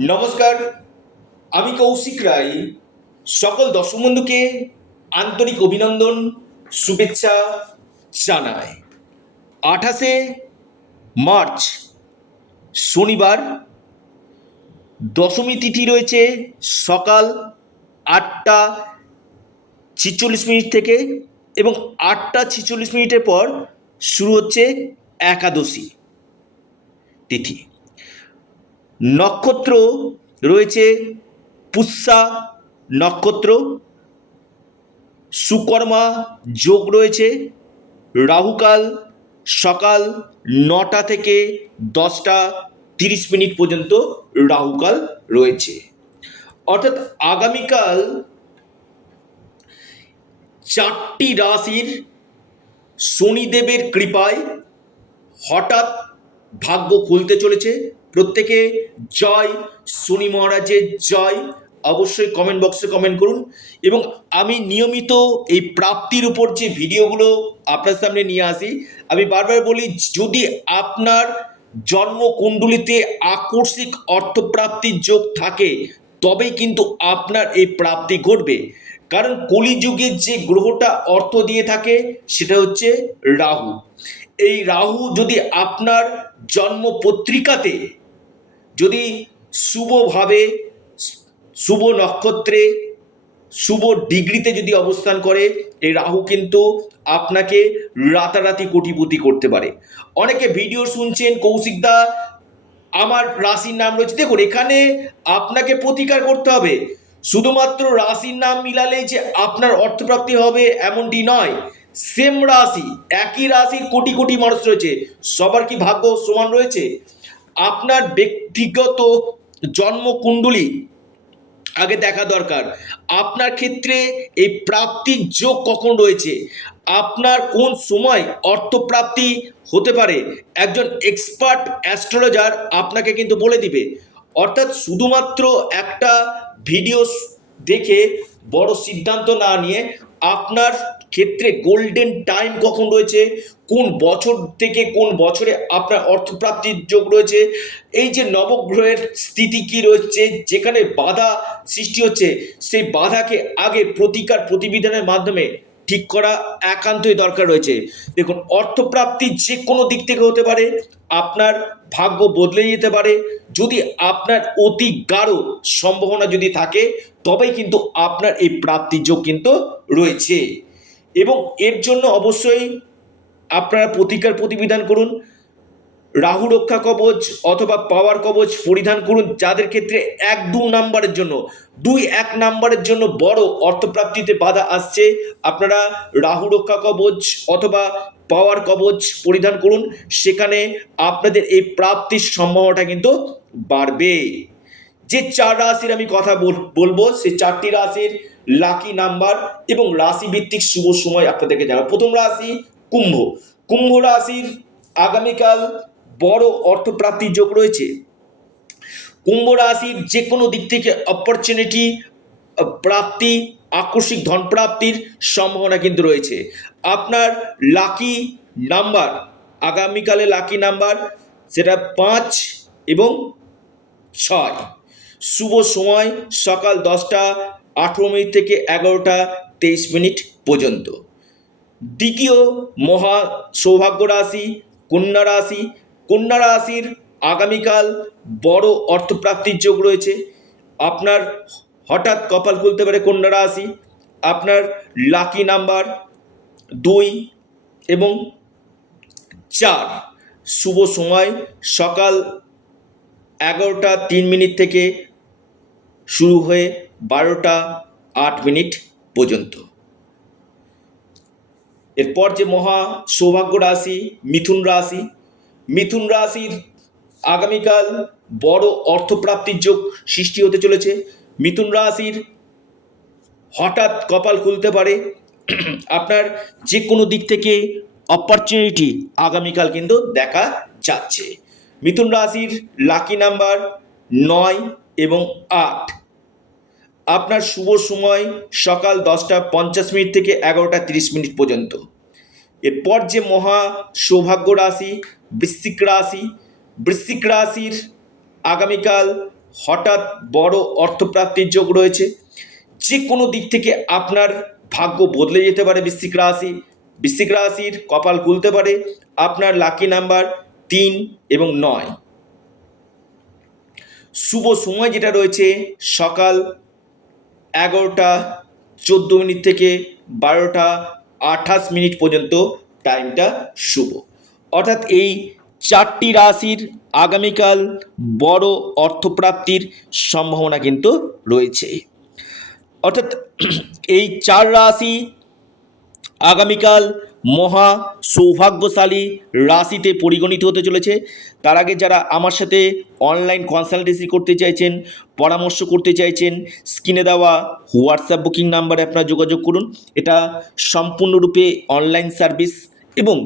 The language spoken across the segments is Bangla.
নমস্কার, আমি কৌশিক রায়। সকল দর্শক বন্ধুকে আন্তরিক অভিনন্দন, শুভেচ্ছা জানাই। 28শে মার্চ শনিবার, দশমী তিথি রয়েছে সকাল 8টা 46 মিনিট থেকে, এবং 8টা 46 মিনিটের পর শুরু হচ্ছে একাদশী তিথি। নক্ষত্র রয়েছে পুষ্যা নক্ষত্র, সুকর্মা যোগ রয়েছে, রাহুকাল সকাল 9টা থেকে 10টা 30 মিনিট পর্যন্ত রাহুকাল রয়েছে। অর্থাৎ আগামীকাল 4টি রাশির শনিদেবের কৃপায় হঠাৎ ভাগ্য খুলতে চলেছে। প্রত্যেকে জয় শনি মহারাজের জয় অবশ্যই কমেন্ট বক্সে কমেন্ট করুন। এবং আমি নিয়মিত এই প্রাপ্তির উপর যে ভিডিওগুলো আপনার সামনে নিয়ে আসি, আমি বারবার বলি, যদি আপনার জন্মকুণ্ডলিতে আকস্মিক অর্থপ্রাপ্তির যোগ থাকে তবেই কিন্তু আপনার এই প্রাপ্তি ঘটবে। কারণ কলিযুগের যে গ্রহটা অর্থ দিয়ে থাকে সেটা হচ্ছে রাহু। এই রাহু যদি আপনার জন্ম পত্রিকাতে যদি শুভভাবে, শুভ নক্ষত্রে, শুভ ডিগ্রিতে যদি অবস্থান করে, এই রাহু কিন্তু আপনাকে রাতারাতি কোটিপতি করতে পারে। অনেকে ভিডিও শুনছেন, কৌশিকদা আমার রাশির নাম রয়েছে। দেখুন, এখানে আপনাকে প্রতিকার করতে হবে। শুধুমাত্র রাশির নাম মিলালেই যে আপনার অর্থপ্রাপ্তি হবে এমনটি নয়। সেম রাশি, একই রাশির কোটি কোটি মানুষ রয়েছে, সবার কি ভাগ্য সমান রয়েছে? আপনার ব্যক্তিগত জন্মকুণ্ডলী আগে দেখা দরকার। আপনার ক্ষেত্রে এই প্রাপ্তির যোগ কখন রয়েছে, আপনার কোন সময় অর্থপ্রাপ্তি হতে পারে, একজন এক্সপার্ট অ্যাস্ট্রোলজার আপনাকে কিন্তু বলে দিবে। অর্থাৎ শুধুমাত্র একটা ভিডিও দেখে বড় সিদ্ধান্ত না নিয়ে, আপনার ক্ষেত্রে গোল্ডেন টাইম কখন রয়েছে, কোন বছর থেকে কোন বছরে আপনার অর্থপ্রাপ্তির যোগ রয়েছে, এই যে নবগ্রহের স্থিতি কি রয়েছে, যেখানে বাধা সৃষ্টি হচ্ছে, সেই বাধাকে আগে প্রতিকার প্রতিবিধানের মাধ্যমে ঠিক করা একান্তই দরকার রয়েছে। দেখুন, অর্থপ্রাপ্তি যে কোনো দিক থেকে হতে পারে, আপনার ভাগ্য বদলে যেতে পারে। যদি আপনার অতি গাঢ় সম্ভাবনা যদি থাকে তবেই কিন্তু আপনার এই প্রাপ্তির যোগ কিন্তু রয়েছে। এবং এর জন্য অবশ্যই আপনারা প্রতিকার প্রতিবিধান করুন। রাহু রক্ষা কবচ অথবা পাওয়ার কবচ পরিধান করুন। যাদের ক্ষেত্রে 1-2 নাম্বারের জন্য, 2-1 নাম্বারের জন্য বড় অর্থপ্রাপ্তিতে বাধা আসছে, আপনারা রাহু রক্ষা কবচ অথবা পাওয়ার কবচ পরিধান করুন। সেখানে আপনাদের এই প্রাপ্তির সম্ভাবনাটা কিন্তু বাড়বে। যে 4 রাশির আমি কথা বলবো, সেই 4টি রাশির লাকি নাম্বার এবং রাশিভিত্তিক শুভ সময় আপনাদেরকে জানাবো। প্রথম রাশি কুম্ভ। কুম্ভ রাশির আগামীকাল বড় অর্থপ্রাপ্তির যোগ রয়েছে। কুম্ভ রাশির যে কোনো দিক থেকে অপরচুনিটি প্রাপ্তি, আকস্মিক ধন প্রাপ্তির সম্ভাবনা কিন্তু রয়েছে। আপনার লাকি নাম্বার, আগামীকালে লাকি নাম্বার সেটা 5 এবং 6। শুভ সময় সকাল 10টা 18 মিনিট থেকে 11টা 23 মিনিট পর্যন্ত। দ্বিতীয় মহা সৌভাগ্য রাশি কন্যা রাশি। কন্যা রাশির আগামীকাল বড় অর্থপ্রাপ্তির যোগ রয়েছে। আপনার হঠাৎ কপাল খুলতে পারে কন্যা রাশি। আপনার লাকি নাম্বার 2 এবং 4। শুভ সময় সকাল 11টা 3 মিনিট থেকে শুরু হয়ে 12টা 8 মিনিট পর্যন্ত। এরপর যে মহা সৌভাগ্য রাশি মিথুন রাশি। মিথুন রাশির আগামীকাল বড় অর্থপ্রাপ্তির যোগ সৃষ্টি হতে চলেছে। মিথুন রাশির হঠাৎ কপাল খুলতে পারে। আপনার যে কোনো দিক থেকে অপরচুনিটি আগামীকাল কিন্তু দেখা যাচ্ছে। মিথুন রাশির লাকি নাম্বার 9 এবং 8। আপনার শুভ সময় সকাল 10টা 50 মিনিট থেকে 11টা 30 মিনিট পর্যন্ত। এরপর যে মহা সৌভাগ্য রাশি বৃশ্চিক রাশি। বৃশ্চিক রাশির আগামীকাল হঠাৎ বড় অর্থপ্রাপ্তির যোগ রয়েছে। যে কোনো দিক থেকে আপনার ভাগ্য বদলে যেতে পারে বৃশ্চিক রাশি। বৃশ্চিক রাশির কপাল খুলতে পারে। আপনার লাকি নাম্বার 3 এবং 9। শুভ সময় যেটা রয়েছে সকাল 11টা 14 মিনিট থেকে 12টা 28 মিনিট পর্যন্ত টাইমটা শুভ। অর্থাৎ এই 4টি রাশির আগামীকাল বড় অর্থপ্রাপ্তির সম্ভাবনা কিন্তু রয়েছে। অর্থাৎ এই 4 রাশি আগামীকাল মহা সৌভাগ্যশালী রাশিতে পরিগণিত হতে চলেছে। তার আগে যারা আমার সাথে অনলাইন কনসালটেন্সি করতে চাইছেন, পরামর্শ করতে চাইছেন, স্ক্রিনে দেওয়া হোয়াটসঅ্যাপ বুকিং নাম্বারে আপনারা যোগাযোগ করুন। এটা সম্পূর্ণরূপে অনলাইন সার্ভিস এবং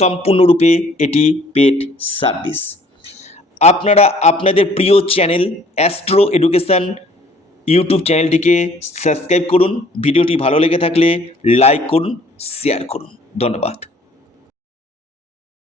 সম্পূর্ণরূপে এটি পেড সার্ভিস। আপনারা আপনাদের প্রিয় চ্যানেল অ্যাস্ট্রো এডুকেশন ইউটিউব চ্যানেলটিকে সাবস্ক্রাইব করুন। ভিডিওটি ভালো লেগে থাকলে লাইক করুন, শেয়ার করুন। ধন্যবাদ।